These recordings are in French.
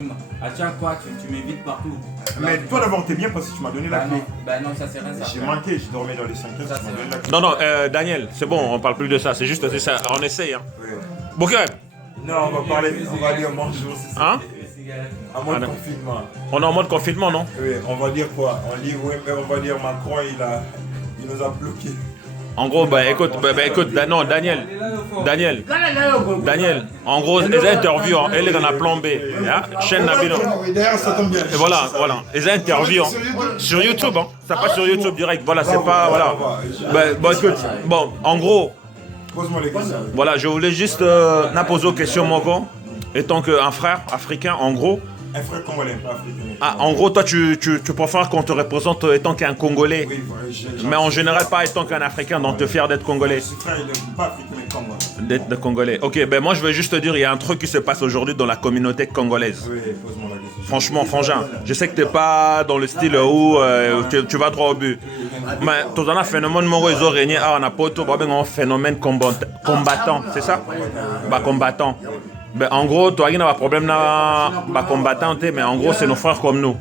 À chaque fois, tu m'invites partout. Mais toi d'abord, t'es bien parce que tu m'as donné la clé. Ben non, ça c'est rien. J'ai manqué, j'ai dormi dans les 5 heures, tu m'as donné la clé. Non, non, Daniel, c'est bon, on parle plus de ça, c'est juste ça, on essaye. Hein. Oui. Bouquet, Non, on va parler, on va dire bonjour, c'est ça. hein? En mode Ah, non. confinement. On est en mode confinement, non? Oui, on va dire quoi? Oui, mais on va dire Macron, il nous a bloqués. En gros, écoute, non, Daniel, en gros, les interviews, hein, elle est dans la plan B, hein, chaîne Nabino. Oui, d'ailleurs, ça tombe bien. Et voilà, les interviews, hein, sur YouTube, hein, ça passe sur YouTube direct, voilà, c'est pas, voilà. Écoute, bon, en gros, Pose-moi les questions. voilà, je voulais juste poser une question, Moko, étant qu'un frère africain, en gros. Un frère congolais, pas africain. Ah, en gros, toi, tu préfères qu'on te représente étant qu'un Congolais, Oui, voilà, mais en général pas étant qu'un Africain, donc tu es fier d'être Congolais. Je suis frère, il n'est pas africain, mais congolais. D'être Congolais. Ok, moi je vais juste te dire, il y a un truc qui se passe aujourd'hui dans la communauté congolaise. Oui, pose-moi la question. Franchement, frangin, je sais que t'es pas dans le style où tu vas droit au but. Mais tu as un phénomène moro ils ont régné à Napoto, un phénomène combattant, c'est ça? Combattant. En gros, toi, il y a un problème na combattant, mais en gros, c'est nos frères comme nous.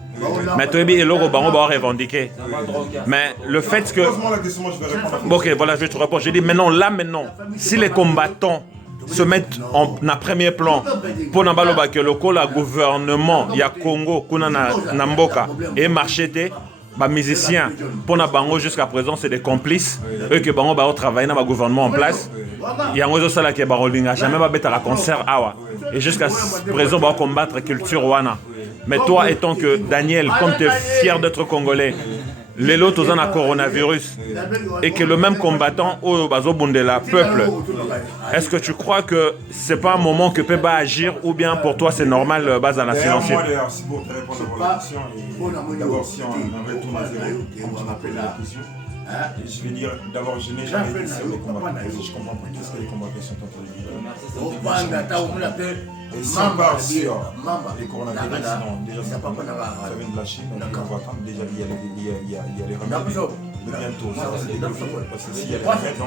Mais toi, il y a le revendiquer. Mais le fait que. Pose-moi la question, moi je vais répondre. Ok, voilà, je vais te répondre. J'ai dit maintenant, si les combattants se mettent en premier plan pour n'abaloba que le gouvernement, il y a Congo, kuna na Mboka et Marcheté, les musiciens, pour Bango jusqu'à présent, c'est des complices. Eux qui ont travaillé dans le gouvernement en place. Il y a un autre qui a jamais fait un concert. Et jusqu'à présent, ils vont combattre la culture wana. Mais toi, étant que Daniel, comme tu es fier d'être congolais, les autres ont un coronavirus et que le même combattant au Bazobundela, peuple, est-ce que tu crois que c'est pas un moment que peut agir ou bien pour toi c'est normal base à la silencieux? Moi d'ailleurs, si vous répondre à votre question, d'abord si on retourne à zéro, comme on appelle la question, je vais dire d'abord je n'ai jamais été sur les combats pressés, je comprends pas qu'est-ce que les combats pressés sont en train de dire. Et si on part sur les coronavirus, non, déjà ça vient de la Chine, donc on va attendre, déjà il y a les remèdes de bientôt, ça c'est développé, parce que s'il y a les remèdes,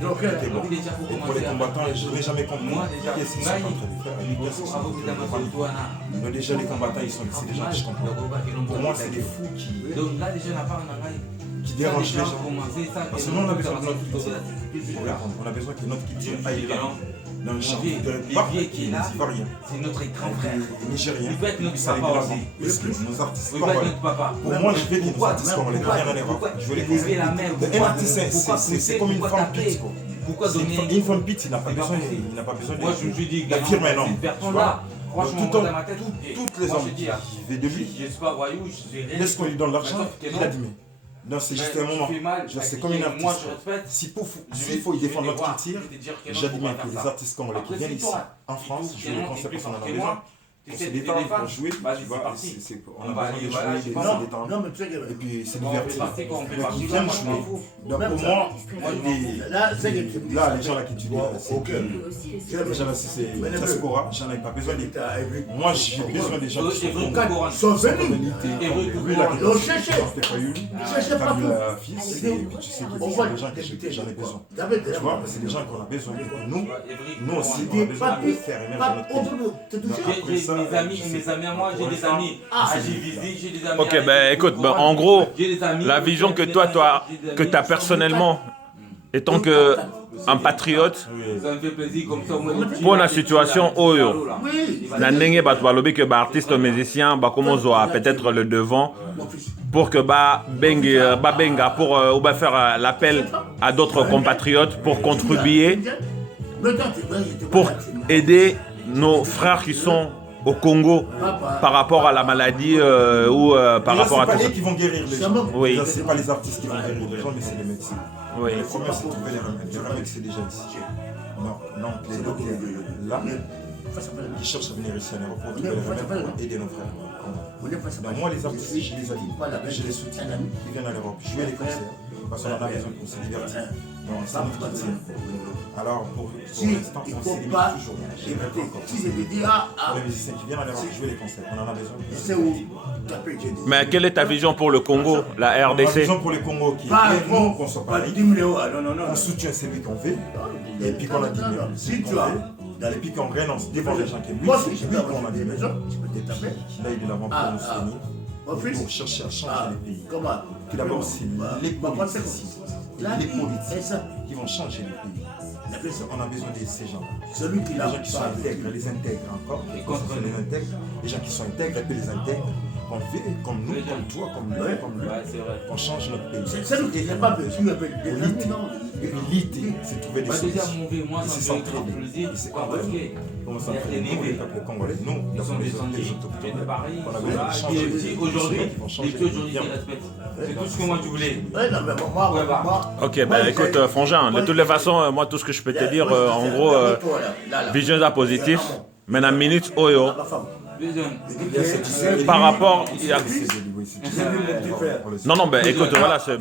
donc c'est bon. Et pour les combattants, je n'ai jamais compris qu'est-ce qu'ils sont en train de faire, et qu'est-ce qu'ils sont en train de faire. Donc déjà les combattants, c'est des gens que je comprends. Pour moi c'est des fous qui dérangent les gens. Parce que nous on a besoin de notre culture. On a besoin que notre culture aille là. Dans le champ de les Ivoiriens, c'est notre grand frère. les Nigériens, Il peut être notre ça les papa dérange. aussi. Nos artistes Il peut être congolais. notre papa. Pour moi, je veux que nos artistes congolais viennent en Europe. Je veux les lever la main. Un artiste, c'est comme une femme pute. Pourquoi donner Une femme pute, il n'a pas besoin Moi, je me suis dit, d'affirmer un homme. cette personne-là, franchement, Tout dans ma tête, toutes les hommes qui vivent de lui, je ne suis pas voyou, je sais rien. laisse qu'on lui donne l'argent, il a dit mais. Non, c'est juste un moment. C'est comme une artiste. Moi, je respecte. S'il faut y défendre notre culture, j'admets que les artistes congolais qui viennent ici, en France, jouer les concerts parce qu'on en a besoin. Pour se détendre, pour jouer, tu vois, on a besoin de jouer, de se détendre. Et puis c'est divertir. Donc ils viennent jouer. Donc pour moi, là, les gens là qui étudient, déjà là, c'est diaspora, j'en ai pas besoin des. Moi, j'ai besoin des gens qui sont venus. Lui là, qui est fils, et tu sais que c'est des gens que j'en ai besoin. Tu vois, c'est des gens qu'on a besoin. Nous aussi, on a besoin de faire émerger notre pays. Mes amis à moi, j'ai des amis à Givizi, j'ai des amis. Ok, écoute, en gros, la vision que toi que tu as personnellement, étant que un patriote, Ça me fait plaisir comme ça. pour la situation oyo, la ndenge bato balobi que artiste musicien bakomozo a peut-être le devant pour que benga pour ou faire l'appel à d'autres compatriotes pour contribuer pour aider nos frères qui sont au Congo par rapport à la maladie ou par rapport à tout ça. C'est pas eux qui vont guérir les gens. Oui. C'est pas les artistes qui vont guérir les gens, mais c'est les médecins. Oui. Le problème, c'est de trouver les remèdes. Les remèdes, c'est déjà ici. Non, les docteurs là, qui cherchent à venir ici en Europe pour trouver les remèdes pour aider nos frères. Donc moi, les artistes, je les aide, je les soutiens. Ils viennent en Europe jouer les concerts, parce qu'on en a besoin pour se divertir. Non, c'est notre culture. Alors, pour l'instant, on s'est limite toujours. J'ai même pas encore. Pour les musiciens qui viennent en Europe jouer les concerts, on en a besoin. Mais quelle est ta vision pour le Congo, la La RDC? vision pour les Congo qui est bon, qu'on soit pas libre, on soutient celui qu'on veut, et puis qu'on a dit celui qu'on veut, Et puis qu'on renonce devant les gens qui Moi aussi, je oui, peux on a des maisons. je peux te taper. Là, il est là pour nous soigner. Mon fils. Pour chercher à changer les pays. Comment? Tout d'abord, c'est les politiciens. Les politiciens qui vont changer les pays. On a besoin de ces gens. Celui qui Les gens qui sont intègres, les intègres encore. Et contre les intègres, les gens qui sont intègres et puis les intègres. Qu'on fait comme nous, comme toi, comme lui, comme lui. On change notre pays. C'est lui qui n'est pas besoin de l'unité, c'est trouver des solutions. Moi, C'est ça me centré. plaisir. C'est comment ça fait nous, les peuples congolais, nous, Ils sont descendus de Paris. Aujourd'hui, ils respectent. C'est tout ce que moi je voulais. Ok, ben écoute, Frangin, de toutes les façons, moi, tout ce que je peux te dire, en gros, vision là positif, mais dans minute, Oyo. Par rapport. Non, non, ben écoute, voilà. Je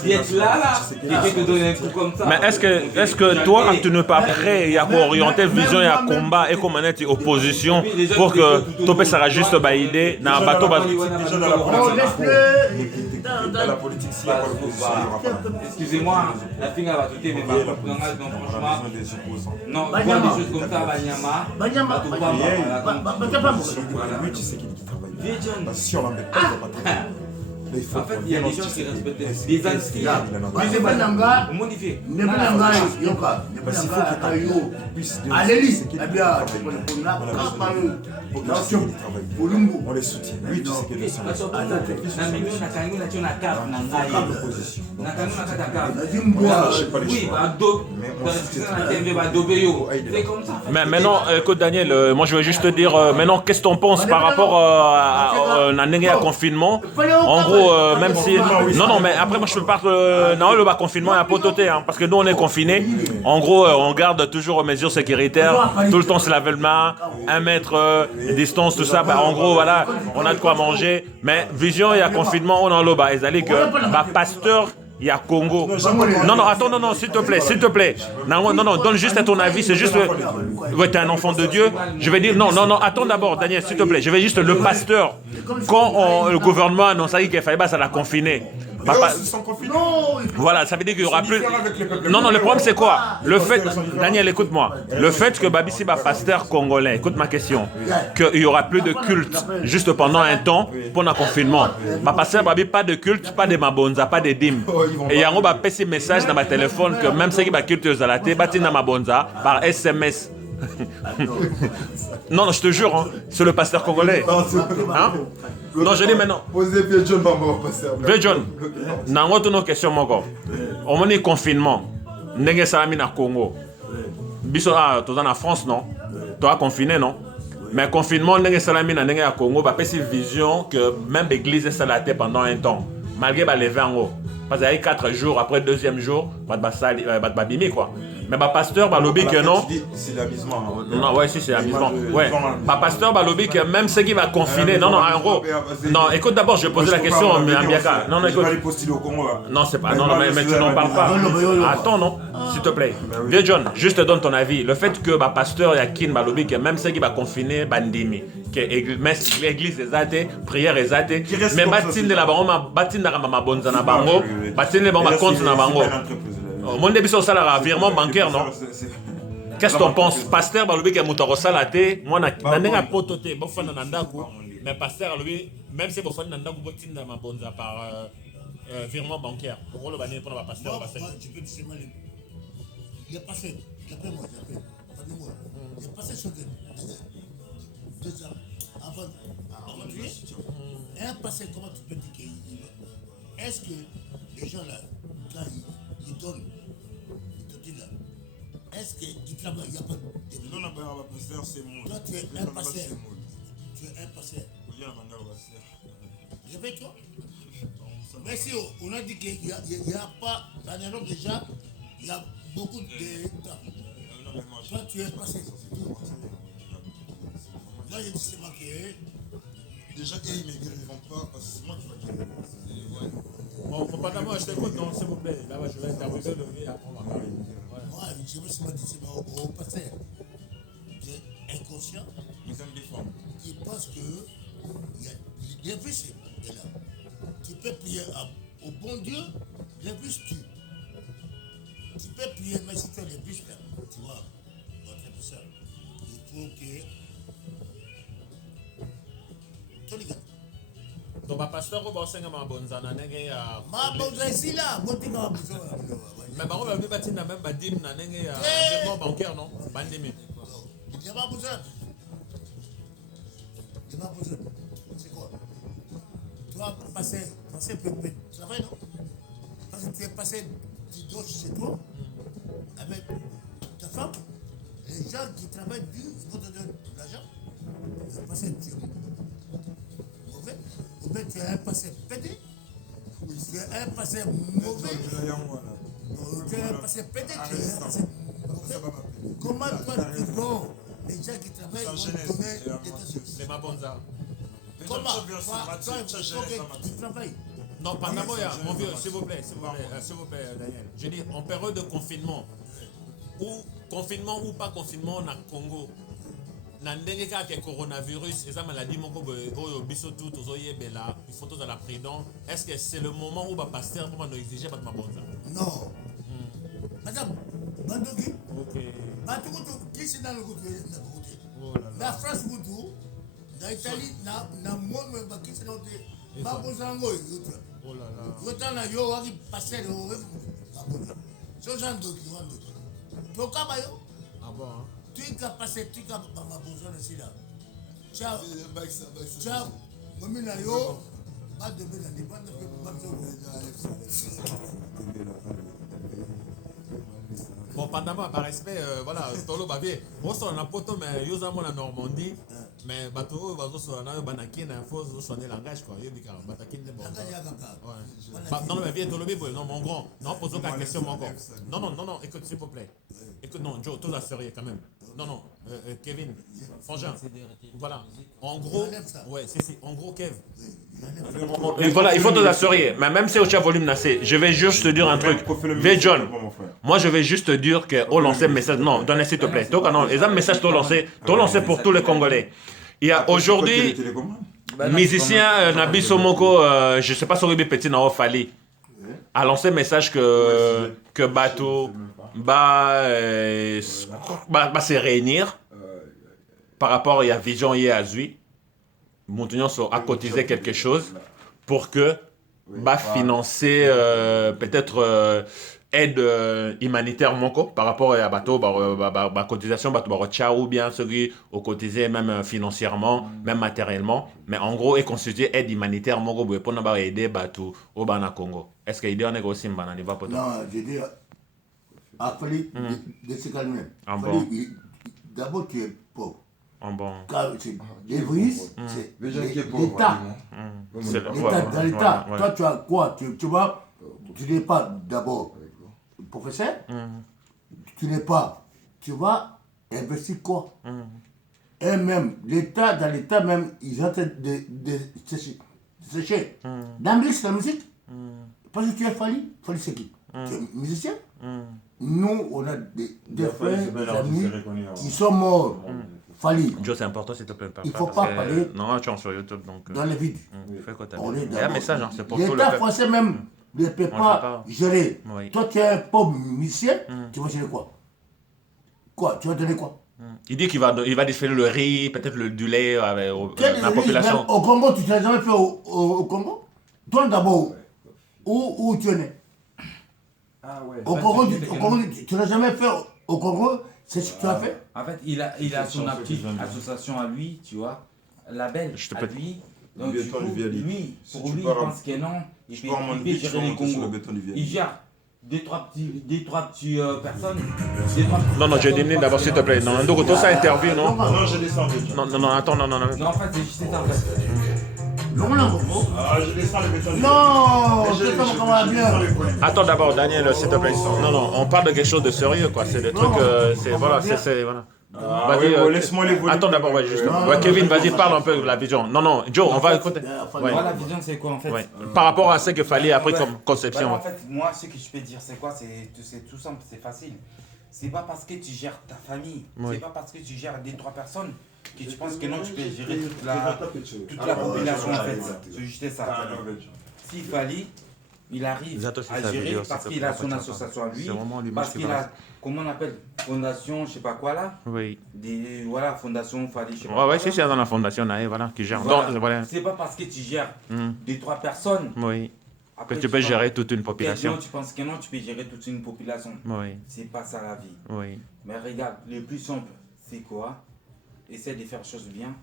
dis être là, et te donner un coup comme ça. Mais est-ce que toi, tu n'es pas prêt, il y a orienter vision, il y a combat, et comme on est opposition, pour que tu sera juste idée dans un bateau. Dans la politique, s'il n'y a pas d'opposition, excusez-moi, la fille va tout mais franchement, non, voir des choses comme ça, Banyama, lui, tu sais qu'il travaille bien. Parce que si on l'embête pas, il ne va pas travailler. En fait, il y a des gens qui respectent des anciens. On les soutient. Lui, tu sais que les Mais maintenant, écoute Daniel, moi je vais juste te dire, maintenant qu'est-ce que tu en penses par rapport à un confinement? En gros, même si... Non, mais après moi je te parle non, le confinement est à pototer, hein, parce que nous on est confinés. En gros, on garde toujours mesures sécuritaires, tout le temps se laver le main, 1 mètre de distance, tout ça. Bah, en gros, voilà, on a de quoi manger. Mais vision, il y a confinement, on en l'a. Ils allaient que pasteur... Il y a Congo. Non, attends, non, s'il te plaît. Non, donne juste à ton avis, c'est juste... Ouais, t'es un enfant de Dieu. Je vais dire, non, attends d'abord, Daniel, s'il te plaît. Je vais juste, le pasteur, quand le gouvernement a annoncé qu'il fallait ça l'a confiné. Voilà, ça veut dire qu'il n'y aura plus... Non, le problème c'est quoi? Le fait, Daniel, écoute-moi. Le fait que Babissi va pasteur congolais, écoute ma question, qu'il n'y aura plus de culte juste pendant un temps, pendant le confinement. Ma pasteur Babi, pas de culte, pas de mabonza, pas de dîmes. Et il y a un petit message dans ma téléphone que même ceux qui va culte aux alatés, bâti dans mabonza par SMS. Non, je te jure, hein, c'est le pasteur congolais. Hein? Non, je dis maintenant. Posez Vieux John Bambo, pasteur. Vieux John, dans notre question, on est confinement. N'est-ce salami na Congo. Biso, tu es en France, non? Tu es confiné, non? Mais confinement, n'est-ce salami na Congo, bah, c'est vision que même l'église est salatée pendant un temps. Malgré les lever en haut. Parce qu'il y a 4 jours, après le 2e jour, bah, bimé, quoi. Mais ma pasteur va lobby que non. C'est l'amusement. Non, ouais, si, c'est l'amusement. Ouais. Ma pasteur va lobby que même ceux qui va confiner. Non, en gros. Non, écoute d'abord, je vais poser la question à Mbiaka. Non, écoute. Non, c'est pas. Non, mais tu n'en parles pas. Attends, non, s'il te plaît. Vieux John, juste donne ton avis. Le fait que ma pasteur Yakin va lobby que même ceux qui va confiner, bandimi. Que l'église est athée, prière est athée. Mais batine de la bango, batine de la bonza na bango, batine de la compte na bango. Mon début sur ça, virement bancaire, non? Qu'est-ce que tu en penses? Pasteur, lui, qui est moutaro salaté, moi, je n'ai pas pototé, mais pasteur, lui, même si vous faites nanda, vous pouvez ma bonza par virement bancaire. Pour le bannier pour la pasteur, je peux te demander. Il y a passé, d'après moi, il y a passé sur 2 ans avant de tuer. Un passé, comment tu peux dire qu'il est-ce que les gens là, quand ils donnent, ils te disent là, est-ce qu'ils travaillent? Il n'y a pas de... Non, pasteur, c'est moi. Toi, tu es un passeur. Tu es un passeur. Je vais toi. Mais si on a dit qu'il n'y a pas, dans les langues déjà, il y a beaucoup de temps. Toi, tu es passé. Moi, je dis c'est marqué. Déjà, ils ne guériront pas parce que c'est moi qui vais guérir. Bon, faut pas d'abord, je t'écoute, non, s'il vous plaît. Là-bas, je vais intervenir, après on va parler. Moi, je me suis dit, c'est au passé. Tu es inconscient. Il pense que les vices est là. Tu peux prier au bon Dieu, les vices tuent. tu peux prier, mais si tu as des bûches, tu vois, votre professeur, il faut que. Tu les gars. Donc, ma pasteur, on va enseigner ma bonne zana, Ma bonne ici là, bon, tu vas besoin. mais par contre, on va même badim, virement bancaire, non? Bandimi. Il n'y a pas besoin. Il n'y a pas besoin. C'est quoi? Tu vas passer peu travail, non? Parce que tu es passé du dos chez toi, avec ta femme, les gens qui travaillent dur, ils vont te donner de l'argent. Tu vas passer du mauvais, ou bien tu as un passé pété, tu as un passé mauvais, tu as un passé pété, tu as un passé mauvais. Comment toi tu dors? Les gens qui travaillent vont te donner des choses. C'est ma bonne zana. Comment? Toi, il faut que tu travailles. Non, pendant mon vieux, s'il vous plaît, Daniel. Je dis, en période de confinement, ou pas confinement, on a Congo. Na ndenge kaka coronavirus, eza maladie moko oyo biso tout tozoyebela, il faut tous à la prudence. Est-ce que c'est le moment où pasteur pour nous exiger pas ma bonne? Non. Madame, Bandogi, OK. Batukutu, qui c'est dans le côté? La France, Boutou, la Italie, na monde, qui c'est dans le côté? Babozango, oh là là. Yotan na yo waki passer le Babozango. So j'en doki, Toka bayo. Ah bon? Tu as passé, tu as Babozango ici là. Ciao. Ciao. Mami na yo. Pas de bien, n'est pas de Bon, pendant par respect, voilà, Tolo Babier, moi, on a poto, mais yo zamo la Normandie, mais bateau, bateau, sur la banaki, il faut sonner langage, quoi. Yo bika, batakin de bon. Non, mais viens, Tolo Bibo, non, mon grand, non, pose aucune question, mon grand. Non, écoute, s'il vous plaît. Écoute, non, Joe, tout la sérieux quand même. Non, Kevin, Frangin, voilà. En gros, ouais, si, en gros, Kev. Et voilà, il faut te l'assurer. Mais même si au chat volume nassé, je vais juste te dire un truc. V. John, moi je vais juste te dire que au lancer message. Non, donne s'il te plaît. Donc, non, les messages t'ont lancé pour tous les Congolais. Il y a aujourd'hui, musicien Nabi Somoko, je ne sais pas si Ribi Petit n'a Fali, a lancé message que Bateau va se réunir par rapport à Vision et à Zui. Montignon a cotisé quelque chose pour que financer peut-être aide humanitaire monko par rapport à bateau cotisation ou bien celui au cotisé même financièrement même matériellement mais en gros est constitué aide humanitaire monko pour nous aider bateau au bana Congo. Est-ce que l'idée on est aussi mbana ni pas pour non je dis à fallu de se calmer. D'abord tu es pauvre. Bon. L'égoïsme, c'est l'État. Dans l'État, toi tu as quoi? Tu vois, tu n'es pas d'abord professeur, tu n'es pas, tu vas investir quoi? Et même l'État, dans l'État même, ils ont en train de sécher. Dans la musique, parce que tu es Fali c'est qui? Tu es musicien? Nous, on a des frères, des amis qui sont morts. Fali. Joe, c'est important s'il te plaît. Il ne faut pas parler non, tu es sur YouTube donc. Dans les vides. Fais quoi On est il y a un message, c'est pour tout le l'État français même ne peut pas gérer. Oui. Toi, tu es un pauvre musicien, tu vas gérer quoi? Quoi? Tu vas donner quoi? Il dit qu'il va distribuer le riz, peut-être du lait à la population. Au Congo, tu ne l'as jamais fait au Congo? Toi d'abord, où tu es né? Ah ouais. Au Congo, tu ne l'as jamais fait au Congo? C'est ce que tu as fait? En fait, il a son petite association à lui, tu vois, label à lui. Donc, du coup, lui, pour lui, il pense que non, il peut gérer les Congos. Il gère deux, trois petits personnes. Non, j'ai dit d'abord, s'il te plaît. Non, donc, tout ça interview, non? Non, je descends. Non, attends, non. Non, en fait, c'est juste ça, en fait. Je descends le béton. Non, bien. Attends d'abord, Daniel, s'il te plaît. Non, on parle de quelque chose de sérieux, quoi. C'est des trucs, voilà. Vas-y, laisse-moi les voler. Attends d'abord, juste. Kevin, vas-y, parle un peu de la vision. Non, Joe, on va écouter. Moi, la vision, c'est quoi, en fait? Par rapport à ce qu'il fallait après comme conception. En fait, moi, ce que je peux dire, c'est quoi? C'est tout simple, c'est facile. C'est pas parce que tu gères ta famille, c'est pas parce que tu gères 2-3 personnes que tu penses que non, tu peux gérer toute la population, en fait. C'est juste ça. S'il fallait, il arrive à gérer parce qu'il a son association à lui, parce qu'il a, comment on appelle, fondation, je sais pas quoi là. Oui. Voilà, fondation, fallait, je sais pas. Ouais, c'est dans la fondation, voilà, qui gère. Voilà. C'est pas parce que tu gères 2-3 personnes. Oui. Après, que tu peux gérer toute une population. Tu penses que non, tu peux gérer toute une population. Oui. C'est pas ça la vie. Oui. Mais regarde, le plus simple, c'est quoi? Essaie de faire les choses bien.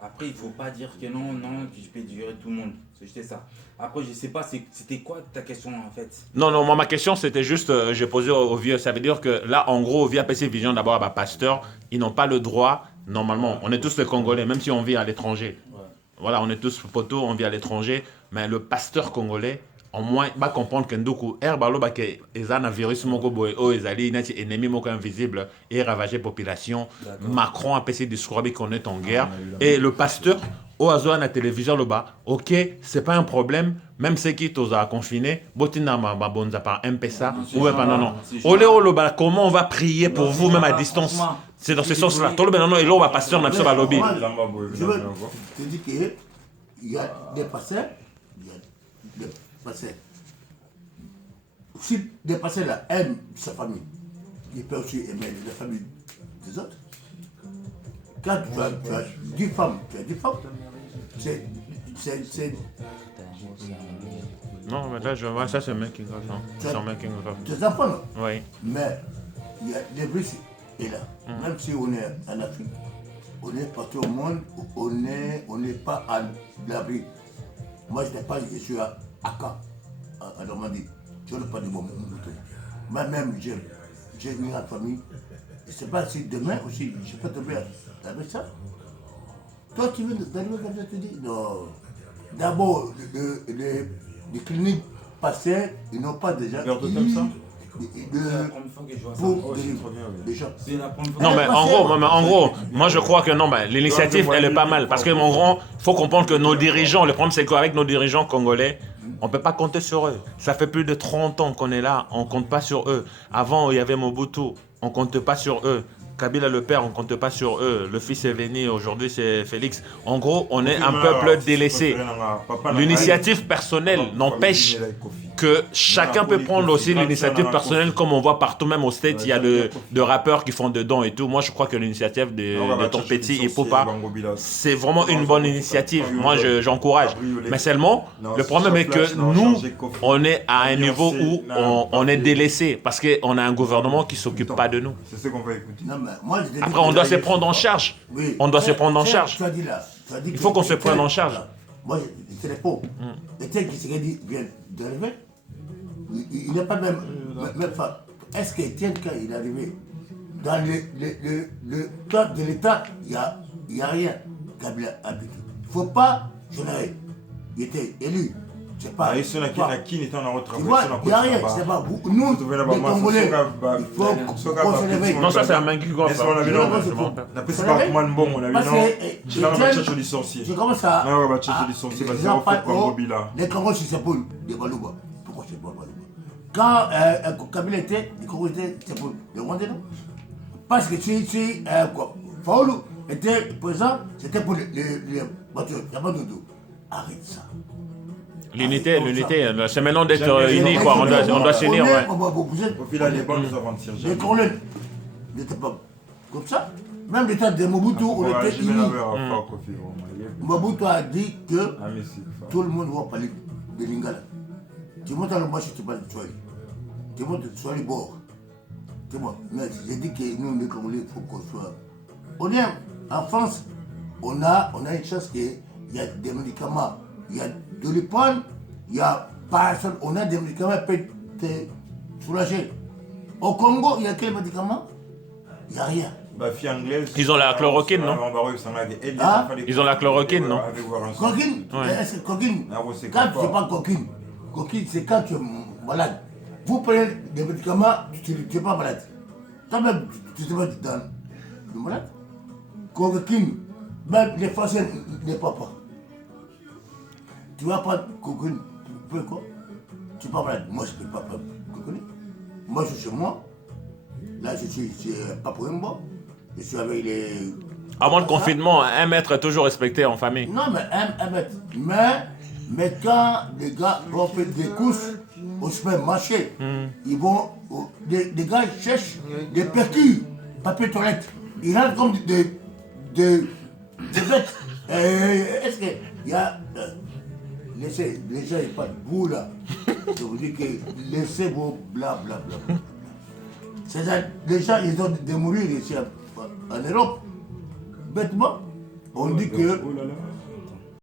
Après, il ne faut pas dire que non, que je peux gérer tout le monde. C'est juste ça. Après, je ne sais pas, c'était quoi ta question en fait? Non, moi, ma question, c'était juste, j'ai posé au vieux. Ça veut dire que là, en gros, via PC Vision, d'abord, pasteur, ils n'ont pas le droit, normalement, on est tous les Congolais, même si on vit à l'étranger. Ouais. Voilà, on est tous poteaux, on vit à l'étranger, mais le pasteur congolais, au moins, va comprendre que ndoukou herbalo ba ke ezana virus moko boy o ezali nati ennemi moko invisible et ravager population. Macron a passé discours qu'on est en guerre et le pasteur au azo na télévision le bas. OK, c'est pas un problème, même ceux qui t'osent à confiner, botina ma bonza par MPSA ou pas non. Olé le bas, comment on va prier pour vous même à distance? C'est dans ce sens-là. Tout le monde non et là pasteur n'a pas lobby. Je veux te dire qu'il y a des pasteurs, il y a des pasteurs. Si des pasteurs là aiment sa famille, il peut aussi aimer la famille des autres. Quand tu as 10 femmes, c'est... Non, mais là, je vois ça, c'est making of. C'est making of. Tes enfants, non? Oui. Mais il y a des bris et là. Même si on est en Afrique, on est partout au monde, on n'est pas à l'abri. Moi, je suis à Caen, en Normandie. Je ne pas de bon mouton. Moi-même, j'ai une grande famille. Je ne sais pas si demain aussi, je peux tomber avec ça. Toi, tu veux d'arriver comme ça, tu dis non. D'abord, les cliniques passées, ils n'ont pas déjà. Comme ça. Non, mais en gros, moi je crois que non, l'initiative elle est pas mal. Parce que mon grand, il faut comprendre que nos dirigeants, le problème c'est qu'avec nos dirigeants congolais, on ne peut pas compter sur eux. Ça fait plus de 30 ans qu'on est là, on ne compte pas sur eux. Avant, il y avait Mobutu, on ne compte pas sur eux. Kabila le père, on ne compte pas sur eux. Le fils est venu, aujourd'hui c'est Félix. En gros, on est un peuple délaissé. L'initiative personnelle n'empêche que chacun peut prendre aussi l'initiative personnelle, comme on voit partout, même au States, il y a de rappeurs qui font dedans et tout. Moi, je crois que l'initiative de ton petit et Popa, c'est vraiment une bonne initiative. Moi, j'encourage. Mais seulement, le problème est que nous, on est à un niveau où on est délaissé parce qu'on a un gouvernement qui ne s'occupe pas de nous. C'est ce qu'on va écouter. Après, on doit se prendre en charge. On doit se prendre en charge. Il faut qu'on se prenne en charge. Moi, c'est les pauvres. Le tel qui s'est dit vient d'arriver, il n'a pas même femme. Est-ce qu'Étienne, quand il est arrivé, dans le cadre de l'État, il n'y a rien Kabila a habité. Il ne faut pas générer. Il était élu. C'est pas. Il n'y a rien. C'est pas vous. Nous, les Congolais, il faut qu'on se réveille. Non, ça c'est un main qui gosse. Je commence à. Les Congolais, c'est pour les Balouba. Pourquoi c'est pour les Balouba? Quand Kabila était, les Congolais étaient, c'est pour les Rwandais, non? Parce que si Faoulou était présent, c'était pour les voitures. Il n'y a pas de dos. Arrête ça. L'unité, c'est maintenant d'être unis, quoi. On doit s'unir, ouais. Au final, les bancs nous avancent. Les Congolais n'étaient pas comme ça. Même l'état de Mobutu, on était unis. Mobutu a dit que tout le monde va parler de Lingala. Tu montes dans le marché, tu parles de Swahili. Tu montes de Swahili bord. Tu vois, mais j'ai dit que nous, les Congolais, il faut qu'on soit. On est en France, on a une chance qu'il y a des médicaments. Il y a de les prendre, il y a personne, on a des médicaments qui peuvent te soulager. Au Congo, il y a quel médicament? Il n'y a rien. Ils ont la chloroquine, non? Ils ont la chloroquine, non? Coquine? Est-ce que coquine? Quand tu n'es pas coquine, c'est quand tu es malade. Vous prenez des médicaments, tu n'es pas malade. Toi-même, tu te mets dans le malade. Coquine, même les Français ne pas. Tu vas prendre coquine, tu peux quoi? Tu ne peux pas malade. Moi, je ne peux pas prendre coquine. Moi, je suis chez moi. Là, je suis pas pour un bon. Je suis avec les. Avant le confinement, 1 mètre est toujours respecté en famille. Non, mais 1 mètre. Mais Mais quand les gars vont faire des courses au supermarché, ils vont. Les gars cherchent des perquis, papier toilette. Ils rentrent comme des bêtes. Est-ce qu'il y a. Laissez, les gens n'ont pas de bout là. Je vous dis que laissez vos blablabla. C'est-à-dire, les gens, ils ont de mourir ici en Europe. Bêtement. On dit que